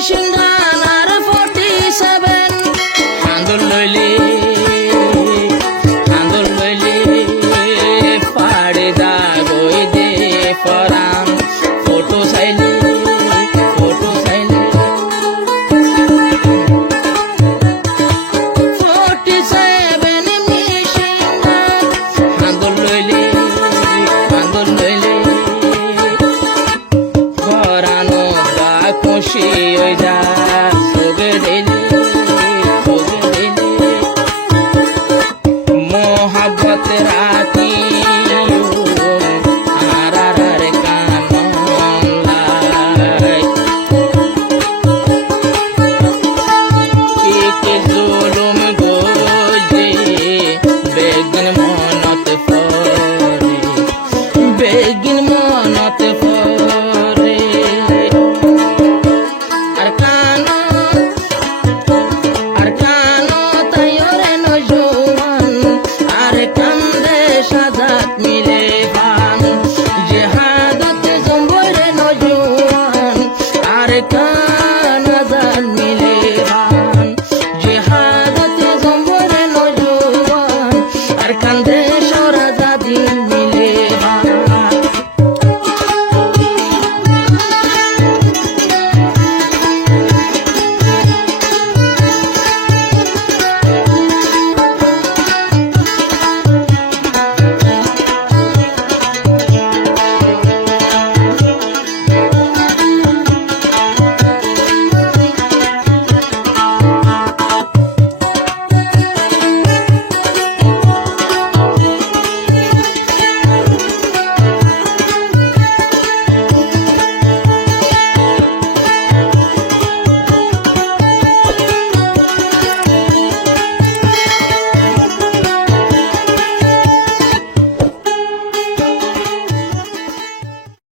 সিংহানার 47 আন্দোল লইলে পাড়ে দাগই দে পরাণ ফটো চাইলে 47 মেশিনগান আন্দোল লইলে পরানো বা খুশি হয়ে যা তোগে দিলে মোহাব্বত রাখি আর কানন লাই কে জুলুম গোজে বেগিন মনত পরে আর কানো তাইরে নজওয়ান আর কান্দে সাজাত মিলে পান জেহাদত জম্বরে নজওয়ান আর